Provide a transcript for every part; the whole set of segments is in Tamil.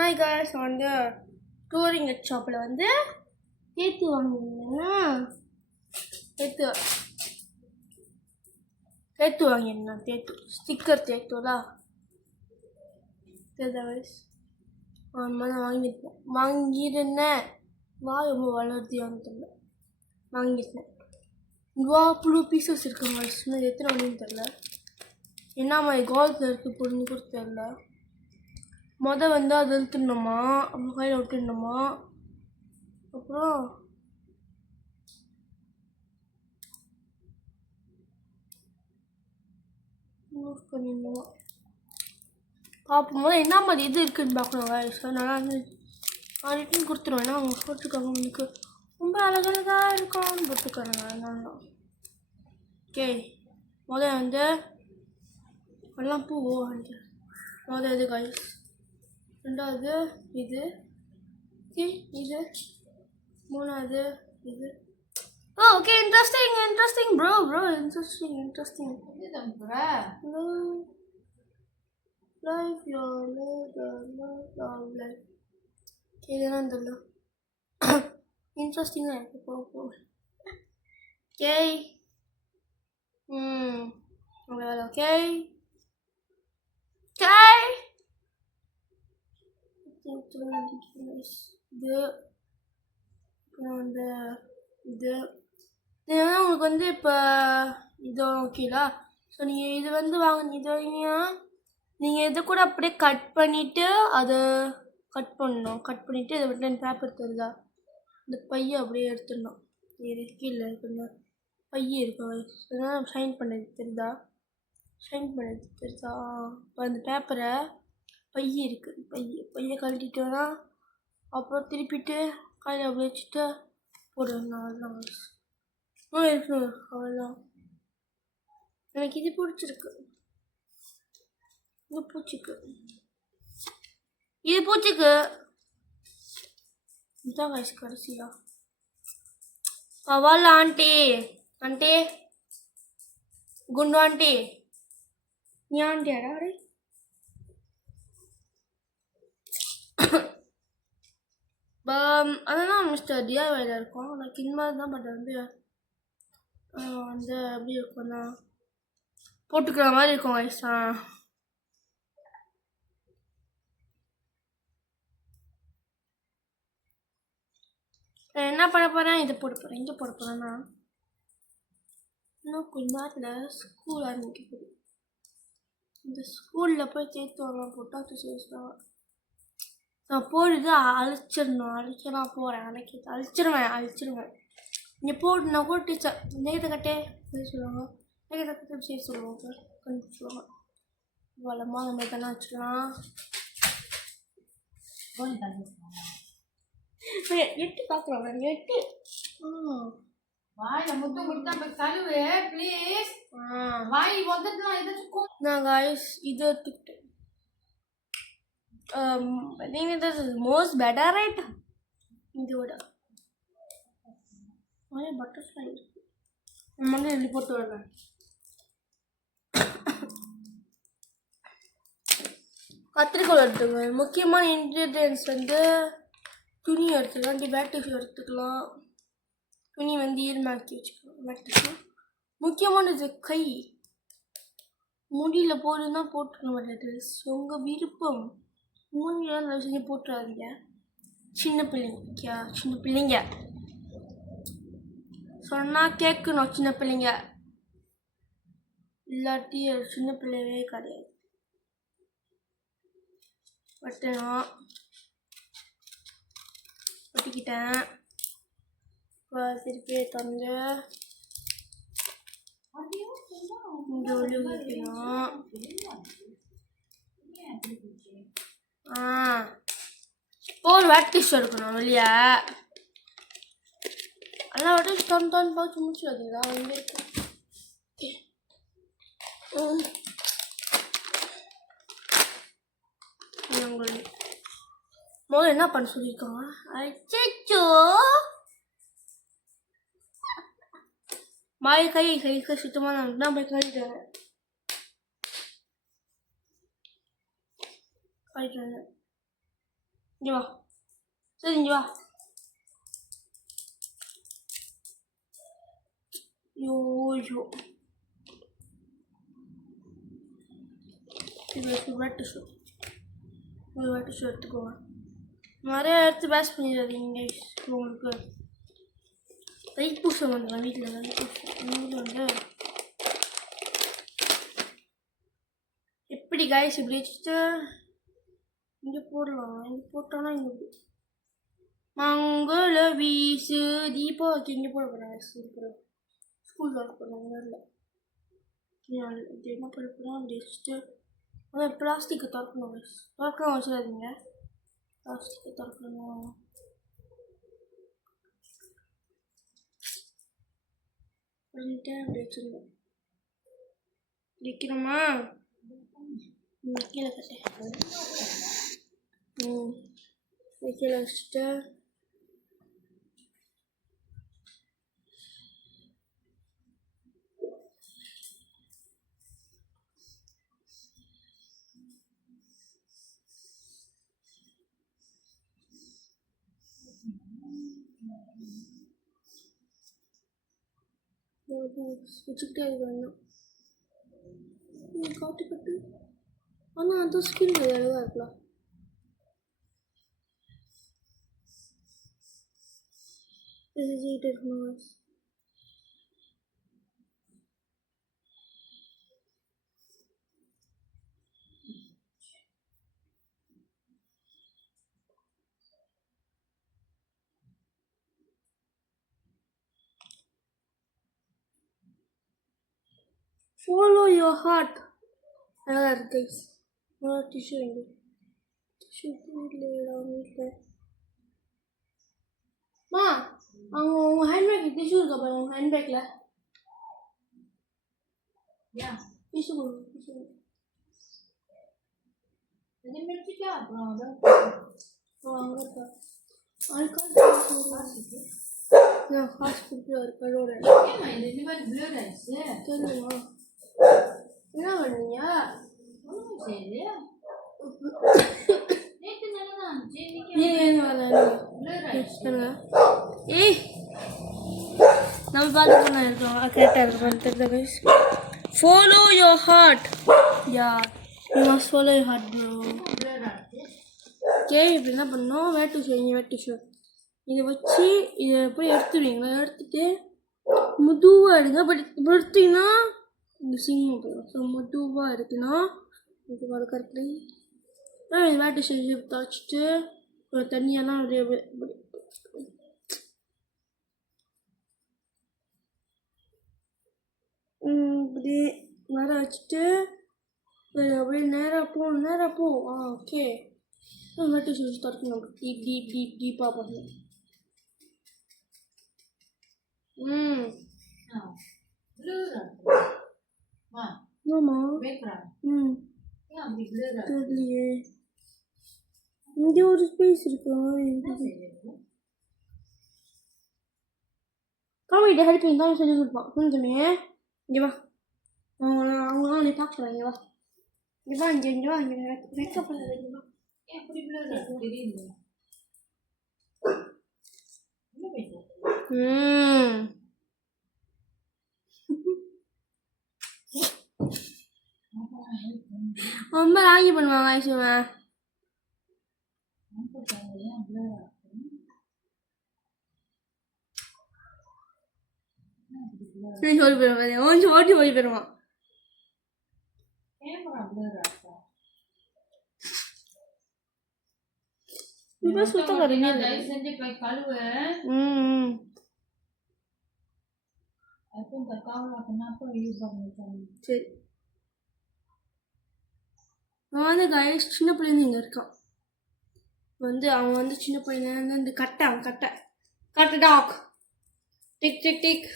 ஹாய் காய்ஸ், நான் வந்து டூரிங் ஷாப்பில் வந்து தேத்து வாங்கியிருந்தேன். தேத்து வாங்கியிருந்தேன். தேத்து ஸ்டிக்கர் தேத்துலா தெரியுதா காய்ஸ்? வாங்கியிருந்தேன். ரொம்ப வளர்த்தியான்னு தெரியல. வாங்கியிருந்தேன். இவ்வளோ பீசஸ் இருக்குங்க காய்ஸ். இன்னும் எத்தனை வாங்கின்னு தெரில. என்ன மாதிரி கோல்ஸில் இருக்குது பொண்ணு கூட தெரில. வந்து அதை இழுத்துடணுமா, அப்புறம் கையில் விட்டுடணுமா, அப்புறம் யூஸ் பண்ணிடணுமா. பார்ப்போம். முதல்ல என்ன மாதிரி இது இருக்குதுன்னு பார்க்கணும் வயசு. நல்லா நான் ரிட்டன் கொடுத்துருவேன். ஏன்னா அவங்க போட்டுருக்காங்க உங்களுக்கு ரொம்ப அழகழகாக இருக்கும்னு போட்டுருக்காங்க. அதனால ஓகே. முதல்ல வந்து எல்லாம் பூ முதல்ல இது காய்ஸ். ரெண்டாவது இது, இது மூணாவது இது. Okay, interesting bro interesting. Life your life. இதெல்லாம் தெரியல. இன்ட்ரெஸ்டிங்காக இருக்குது. போ ஓகே. ஓகே இது வந்து இது உங்களுக்கு வந்து இப்போ இது ஓகேலா. ஸோ நீங்கள் இது வந்து இது நீங்கள் இதை கூட அப்படியே கட் பண்ணிவிட்டு அதை கட் பண்ணிவிட்டு இதை விட்டு பேப்பர் தெரியுதா, இந்த பையை அப்படியே எடுத்துடணும். இது கீழே இருக்குங்க பைய இருக்கும். ஷைன் பண்ணது தெரியுதா? இப்போ அந்த பேப்பரை பைய இருக்குது, பையை கழட்டிட்டோன்னா அப்புறம் திருப்பிட்டு கையில் அப்படி வச்சுட்டு போடுவேன். அவ்வளோதான். எனக்கு இது பிடிச்சிருக்கு. இது பூச்சிக்கு இதுதான் வயசு கடைசியா. பவால் ஆண்டி குண்டு ஆண்டி, நீ ஆண்டியாடா? அடே அதெல்லாம் மிஸ்டர் டிஐஒய்ல இருக்கும். எனக்கு இந்த மாதிரி தான். பட் வந்து எப்படி இருக்கும்னா போட்டுக்கிற மாதிரி இருக்கும் வயசா. என்ன பண்ண போகிறேன், இதை போட போகிறேன். இங்கே போட போகிறேன்னா இன்னும் கொஞ்ச நேரத்தில் ஸ்கூல் ஆரம்பிக்க போகுது. இந்த ஸ்கூலில் போய் சேர்த்து வரலாம் போட்டால் சேர்த்துவாங்க. நான் போடுறது அழிச்சிடணும். போகிறேன் அழிச்சிருவேன். இங்கே போட்டுனா கூட டீச்சர் நேற்று கட்டே சொல்லுவாங்க, சேர்த்து சொல்லுவாங்க, கண்டுபிடிச்சிடுவாங்க. வளமாக நம்ம இதெல்லாம் வச்சுக்கலாம். எட்டு பார்க்கலாம். எட்டு வாயில முத்தம் கொடுத்தா போய் கழுவு ப்ளீஸ். வாய் வந்துட்டுலாம் எதாச்சும் நான் காய்ஸ் இது எடுத்துக்கிட்டேன். I think this is most better, right? இதோட பட்டர்ஃப்ளை நம்ம எழுதி போட்டு வரேன். கத்திரிக்கோள் எடுத்துங்க. முக்கியமான இன்க்ரீடியன்ஸ் வந்து துணி எடுத்துக்கலாம், பேட் டிஷ்யூ எடுத்துக்கலாம். துணி வந்து ஈரமாக்கி வச்சுக்கலாம். முக்கியமானது கை. முடியில் போடுன்னா போட்டுக்க மாட்டேது. உங்கள் விருப்பம். முடியெல்லாம் நல்ல செஞ்சு போட்டுறாதீங்க. சின்ன பிள்ளைங்க சொன்னால் கேட்கணும். சின்ன பிள்ளைங்க இல்லாட்டி சின்ன பிள்ளைவே கிடையாது. ஒட்டிக்கிட்டேன். திருப்பி தந்து இங்கே ஒளி வைக்கணும். ஒரு வேட் டிஷ் எடுக்கணும் வெளியே. அதெல்லாம் வாட்டி தோன் பார்த்து முடிச்சுடாதீங்களா? இங்கே இருக்கு. முதல்ல என்ன பண்ண சொல்லியிருக்காங்க? அச்சோ மாய் கை சுத்தமாக நான் போய் கழிட்டேன். இங்கே வா. சரி இங்கே வா. ஐயோ இது வெட்டு ஷூ. ஒரு வெட்டு ஷூ எடுத்துக்கோங்க. நிறைய எடுத்து பேஸ் பண்ணிடாதீங்க. உங்களுக்கு தைப்பூசம் வந்துடும் வீட்டில். தைப்பூசம் வந்து எப்படி காய்ஸ் இப்படி வச்சுட்டு இங்கே போடலாம். இங்கே போட்டோன்னா இங்கே மங்கள வீசு தீபாவளிக்கு இங்கே போட போகிறாங்க. ஸ்கூல் ஒர்க் பண்ணுவாங்க. இல்லை இது என்ன பண்ண போகிறோம் அப்படி வச்சுட்டு அதான் பிளாஸ்டிக்கை திறக்கணும். திறக்கலாம் வச்சிடாதீங்க. பிளாஸ்டிக்கை திறக்கணும். பண்ணிட்டு அப்படி வச்சிடணும். வைக்கணுமா? கீழே கட்டேன். கீழே வச்சுட்டு வச்சுக்கிட்டே இருக்கணும். காட்டு கட்டு. ஆனால் அது ஸ்கின் அழகாக இருக்கலாம். This is it at Mars. Follow your heart. அழகாக இருக்கு கைஸ். டிஷ்யூ எங்கே? டிஷ்யூ வீட்டில். மா அவங்க உங்கள் ஹேண்ட்பேக் டிஷ்யூ இருக்கா பாருங்க. உங்கள் ஹேண்ட்பேக்கில் டிஷ்யூ கொடுங்க. டிஷ்யூ அங்கே இருக்கா? காசு கொடுத்து ஒரு கலோட தெரியுமா? என்ன பண்ணீங்க? ஏய் நம்ம பார்த்து இருக்கோம். கரெக்டாக இருக்கும். Follow your heart. Yeah you must follow your heart bro. Okay இப்படி என்ன பண்ணோம்? வேட்டு ஷோ. இங்கே வேட்டு ஷோ இதை வச்சு இதை போய் எடுத்துடுவீங்களா? எடுத்துட்டு மெதுவாக எடுங்க. பட் இப்போ எடுத்தீங்கன்னா இந்த சிங்கம் போயிடும். ஸோ மெதுவாக இருக்குன்னா மெதுவாக கரெக்டி வேட்டு ஷோ துவைச்சிட்டு ஒரு தண்ணியெல்லாம் அப்படியே இப்படி நேராக வச்சுட்டு அப்படியே நேராக போ. ஓகே வேட்டு ஷோ திறக்கணும். டீப்பாக பண்ணணும். ஆமா தெரியலையே. இங்கே ஒரு ஸ்பேஸ் இருக்கு. காமெடி ஹெல்ப்பிங் தான் சொல்லி கொடுப்பான். புரிஞ்சுமே? இங்கே வா. அவங்களாம் நீ பார்க்குறாங்க. இங்கே வா. இங்கே வா. இங்கே மேக்கப் பண்ணது. இங்கே வா. ரொம்ப ராங்கி பண்ணுவாங்க ஐசுவன். ஓடி போயிடுவான். ஓடி போயிடுவான். சுத்தம் சரி. நான் வந்து கைஸ் சின்ன பிள்ளைங்க இங்கே இருக்கான். அவன் வந்து சின்ன பையன் இந்த கட்டை டாக் டிக் டிக் டிக்.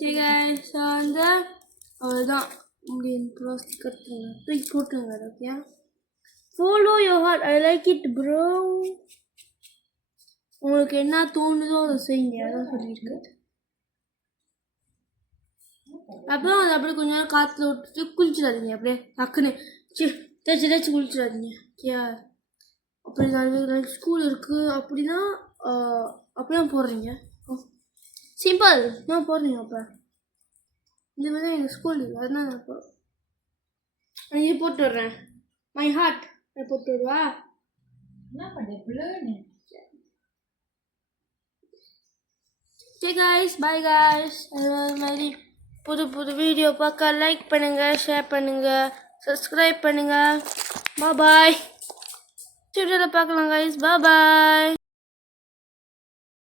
சரி கைஸ் வந்து அவ்வளோதான். தூக்கி போட்டுருங்க. Okay follow your heart. I like it bro. உங்களுக்கு என்ன தோணுதோ அதை செய்யுங்க. அதான் சொல்லியிருக்காரு. அப்புறம் அதை அப்படியே கொஞ்ச நேரம் காற்றுல விட்டுட்டு குளிச்சிடாதீங்க. அப்படியே டக்குன்னு தேய்ச்சி குளிச்சிடாதீங்க. ஓகே அப்படி நாளைக்கு ஸ்கூல் இருக்குது அப்படின்னா அப்படின்னா போடுறீங்க சிம்பிள் நான் போடுறீங்க அப்போ இந்த மாதிரி எங்கள் ஸ்கூல் இல்லை அதனால நான் நான் இது போட்டு விட்றேன் மை ஹார்ட் நான் போட்டு விடுவா என்ன பண்ண பிள்ளைன்னு ஓகே காய்ஸ் பாய் காய்ஸ் அது மாதிரி புது புது வீடியோ பார்க்க லைக் பண்ணுங்கள் ஷேர் பண்ணுங்கள் சப்ஸ்கிரைப் பண்ணுங்கள் பாய் வீடியோவில் பார்க்கலாம் காய்ஸ் பாய்